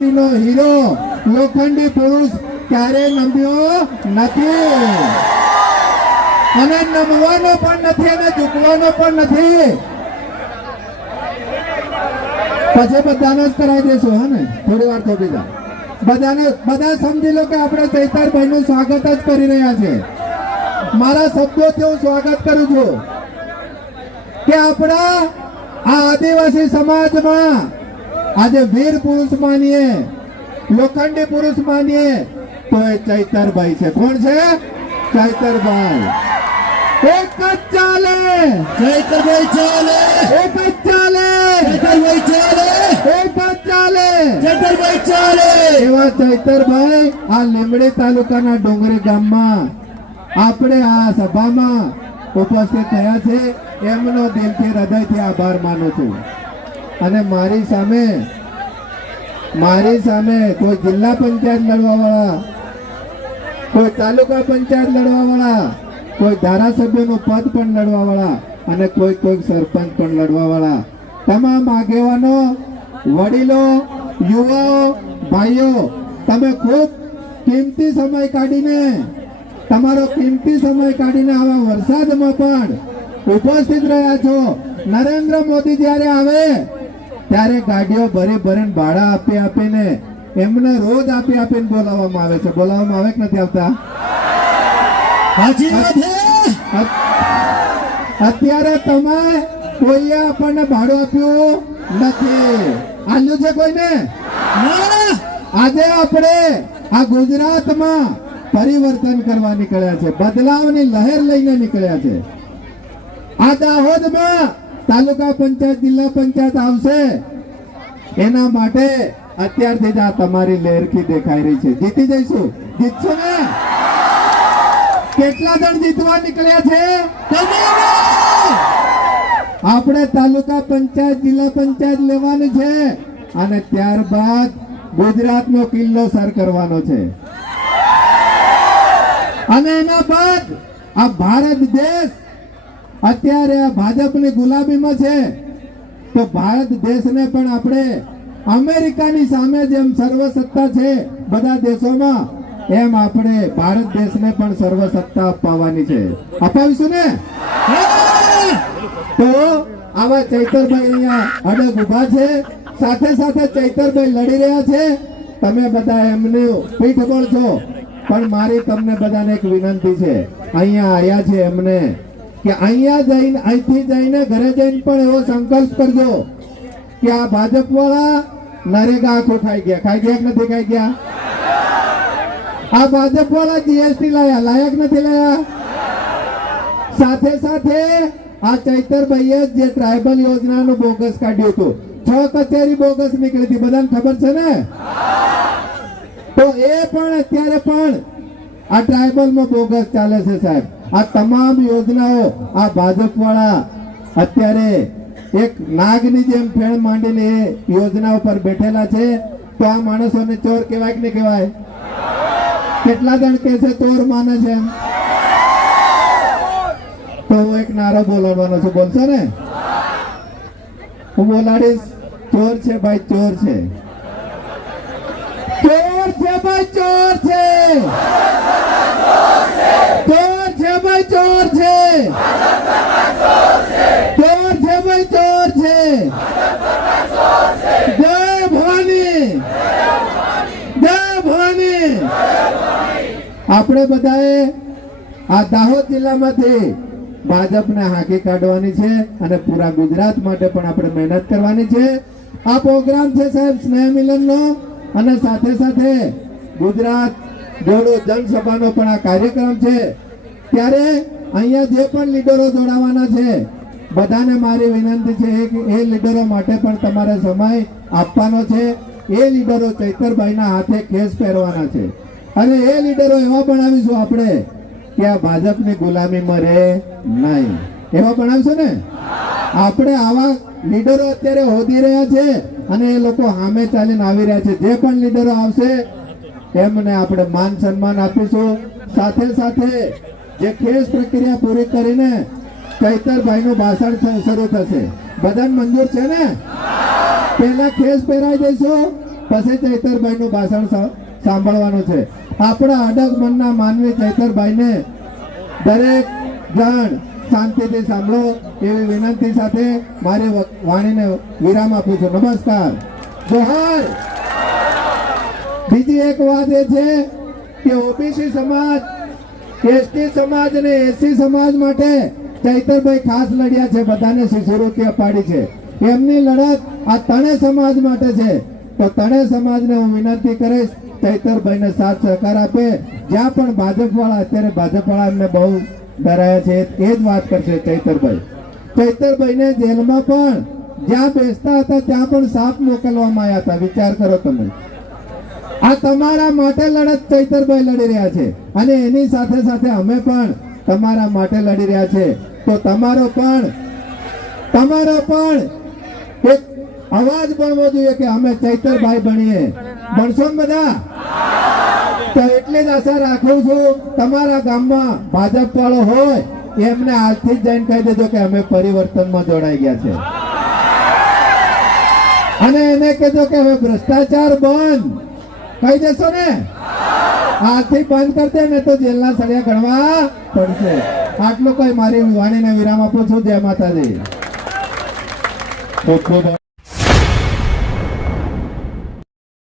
નો hero લોખંડી પુરુષ ક્યારે નમ્યો નથી અને નમવાનો પણ નથી અને ઝૂકવાનો પણ નથી. પછી બધાને જ કરાવી દેશું. હા ને, થોડી વાર તો બીજા બધા સમજી લો કે આપણે ચૈતરભાઈ નું સ્વાગત જ કરી રહ્યા છે. મારા શબ્દોથી હું સ્વાગત કરું છું કે આપણા આ આદિવાસી સમાજમાં આજે વીર પુરુષ માનીએ, લોખંડી પુરુષ માનીએ તો એ ચૈતરભાઈ છે. કોણ છે? ચૈતરભાઈ. એક જ ચાલે ચૈતરભાઈ, ચાલે એક જ ચાલે ચૈતરભાઈ, ચાલે એક જ ચાલે ચૈતરભાઈ, ચાલે. એવા ચૈતરભાઈ આ લીંબડી તાલુકાના ડુંગરી ગામમાં આપણે આ સભામાં ઉપસ્થિત થયા છે. એમનો દિલથી હૃદયથી આભાર માનું છું. અને મારી સામે કોઈ જિલ્લા પંચાયત લડવા વાળા, કોઈ તાલુકા પંચાયત લડવા વાળા, કોઈ ધારાસભ્યનું પદ પણ લડવા વાળા અને કોઈ સરપંચ પણ લડવા વાળા તમામ આગેવાનો, વડીલો, યુવાઓ, ભાઈઓ, તમે ખૂબ કિંમતી સમય કાઢીને, તમારો કિંમતી સમય કાઢીને આવા વરસાદમાં પણ ઉપસ્થિત રહ્યા છો. નરેન્દ્ર મોદી જ્યારે આવે ત્યારે ગાડીઓ ભરીને ભાડા આપીને એમને રોજ આપીને બોલાવવામાં આવે છે. બોલાવવામાં આવે કે નથી આવતા? અત્યારે તમે કોઈએ આપણને ભાડું આપ્યું નથી. આલ્યું છે કોઈને? આજે આપણે આ ગુજરાતમાં પરિવર્તન કરવા નીકળ્યા છે, બદલાવની લહેર લઈને નીકળ્યા છે. આ દાહોદમાં તાલુકા પંચાયત, જિલ્લા પંચાયત આવશે એના માટે અત્યારથી જ આ તમારી લહેરખી દેખાઈ રહી છે. જીતી જઈશું. જીતશો ને? કેટલા જણ જીતવા નીકળ્યા છે? આપણે તાલુકા પંચાયત, જિલ્લા પંચાયત લેવાની છે અને ત્યારબાદ ગુજરાતનો કિલ્લો સર કરવાનો છે. અને એના બાદ આ ભારત દેશ અત્યારે આ ભાજપની ગુલામીમાં છે તો ભારત દેશને પણ આપણે અમેરિકાની સામે જેમ સર્વસત્તા છે બધા દેશોમાં, એમ આપણે ભારત દેશને પણ સર્વસત્તા અપાવવાની છે. અપાવીશું ને? તો આવા ચૈતરભાઈ અહીંયા અડગ ઉભા છે, સાથે સાથે ચૈતરભાઈ લડી રહ્યા છે. તમે બધા એમનું પીઠબળ છો, પણ મારી તમને બધાને એક વિનંતી છે. અહીંયા આવ્યા છે એમને કે અહીંથી જઈને ઘરે જઈને પણ એવો સંકલ્પ કરજો કે આ ભાજપ વાળા નરેગા આખું ખાઈ ગયા કે નથી ખાઈ ગયા? આ ભાજપ વાળા જીએસટી લાયક નથી લાયા? સાથે સાથે આ ચૈતરભાઈએ જે ટ્રાયબલ યોજનાનું બોગસ કાઢ્યું હતું, 6 કચેરી બોગસ નીકળી હતી, બધાને ખબર છે ને? તો એ પણ અત્યારે પણ આ ટ્રાયબલમાં બોગસ ચાલે છે સાહેબ. આ તમામ યોજનાઓ આ ભાજપ વાળા અત્યારે એક નાગની જેમ ફેણ માંડીને એ યોજના ઉપર બેઠેલા છે. તો આ માણસોને ચોર કહેવાય કે નહીં કહેવાય? કેટલા જણ કે છે ચોર માને છે? તો હું એક નારો બોલાવવાનો છું. બોલશો ને? હું બોલાડીશ. ચોર છે ભાઈ, ચોર છે, ચોર છે ભાઈ, ચોર છે, ચોર છે ભાઈ, ચોર છે, ચોર છે ભાઈ, ચોર છે. જય ભવાની, જય ભવાની. આપણે બધાએ આ દાહોદ જિલ્લામાંથી ભાજપને હાંકી કાઢવાની છે અને પૂરા ગુજરાત માટે પણ આપણે મહેનત કરવાની છે. આ પ્રોગ્રામ છે સાહેબ સ્નેહ મિલનનો અને સાથે સાથે ગુજરાત જોડો જનસભાનો પણ આ કાર્યક્રમ છે. ત્યારે અહીંયા જે પણ લીડરો જોડાવાના છે બધાને મારી વિનંતી છે કે એ લીડરો માટે પણ તમારે સમય આપવાનો છે. એ લીડરો ચૈતરભાઈના હાથે ખેસ પહેરવાના છે અને એ લીડરો એવા બનાવીશું આપણે કે આ ભાજપની ગુલામીમાં રહે નહીં. એવા બનાવશો ને? આપણે આવા લીડરો અત્યારે હોદી રહ્યા છે અને એ લોકો સામે ચાલીને આવી રહ્યા છે. જે પણ લીડરો આવશે એમને આપણે માન સન્માન આપીશું. સાથે સાથે જે ખેસ પ્રક્રિયા પૂરી કરીને ચૈતરભાઈનું ભાષણ શરૂ થશે. બધાને મંજૂર છે ને? પહેલા ખેસ પહેરાવી દઈશું પછી ચૈતરભાઈનું ભાષણ સાંભળવાનું છે. આપણા અડગ મનના માનવી ચૈતરભાઈને દરેક જણ શાંતિથી સાંભળો એવી વિનંતી સાથે મારી વાણીને વિરામ આપું છું. નમસ્કાર, જોહાર. બીજી એક વાત એ છે કે ઓબીસી સમાજ, એસટી સમાજ અને એસસી સમાજ માટે ચૈતરભાઈ ખાસ લડ્યા છે, બધાને શિષ્યવૃત્તિ અપાડી છે. એમની લડત આ ત્રણેય સમાજ માટે છે. તો ત્રણેય સમાજને હું વિનંતી કરીશ ચૈતરભાઈને સાથ સહકાર આપે. જ્યાં પણ ભાજપવાળા, અત્યારે ભાજપવાળા એમને બહુ ડરાયા છે, એ જ વાત કરશે ચૈતરભાઈ. ચૈતરભાઈને જેલમાં પણ જ્યાં બેસતા હતા ત્યાં પણ સાપ મોકલવામાં આવ્યા હતા. વિચાર કરો તમે. આ તમારા માટે લડત ચૈતરભાઈ લડી રહ્યા છે અને એની સાથે સાથે અમે પણ તમારા માટે લડી રહ્યા છે. તો તમારો પણ એક અવાજ બનવો જોઈએ કે અમે ચૈતરભાઈ બનીએ. બનશો ને બધા? તો એટલી જ આશા રાખું છું, તમારા ગામમાં ભાજપ વાળો હોય એમને આજથી જ જઈને કહી દેજો કે અમે પરિવર્તનમાં જોડાઈ ગયા છે. અને એને કહેજો કે હવે ભ્રષ્ટાચાર બંધ. કહી દેશો ને? આજથી બંધ કરી દે ને તો જેલના સળિયા ગણવા પડશે. આટલું કઈ મારી વાણીને વિરામ આપું છું. જય માતાજી. ખૂબ ખૂબ